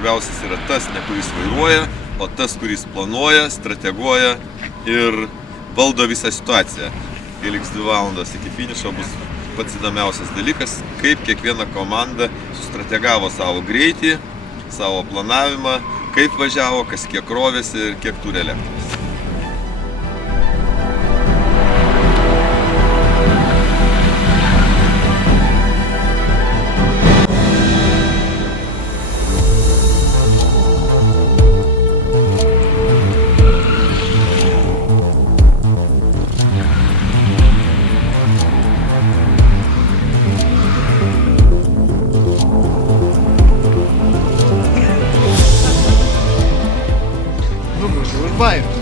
svarbiausias yra tas, ne kuris vairuoja, o tas, kuris planuoja, strateguoja ir valdo visą situaciją. Kai liks 2 valandos iki finišo bus pats įdomiausias dalykas, kaip kiekviena komanda sustrategavo savo greitį, savo planavimą, kaip važiavo, kas kiek krovėsi ir kiek turi elektros.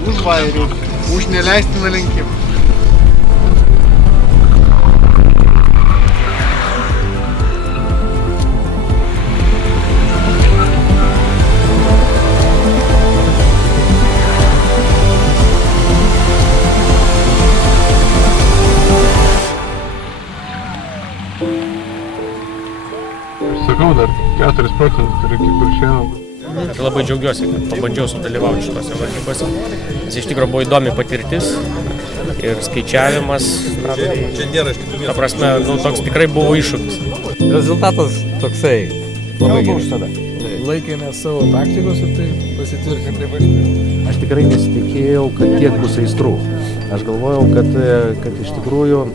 Už bairių, už neleistiną lenkimą. Aš sakau, dar 4 procentus turiu iki Kuršėnų. Labai džiaugiuosi, kad pabandžiau sudalyvauti šitose varžybose, nes iš tikrųjų buvo įdomi patirtis ir skaičiavimas, ta prasme, toks tikrai buvo iššūkis. Rezultatas toksai labai geras. Laikėmės savo taktikos ir tai pasitvirtinti. Aš tikrai nesitikėjau, kad tiek bus aistrų. Aš galvojau, kad iš tikrųjų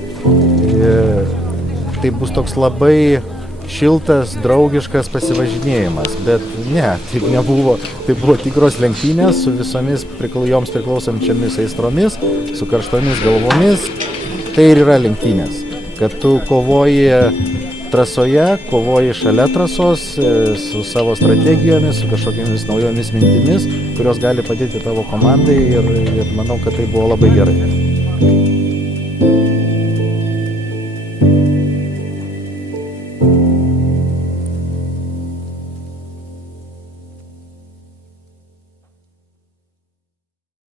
tai bus toks labai šiltas, draugiškas pasivažinėjimas, bet ne, taip nebuvo. Tai buvo tikros lenktynės su visomis joms priklausančiamis aistromis, su karštomis galvomis. Tai ir yra lenktynės, kad tu kovoji trasoje, kovoji šalia trasos, su savo strategijomis, su kažkokiamis naujomis mintimis, kurios gali padėti tavo komandai ir manau, kad tai buvo labai gerai.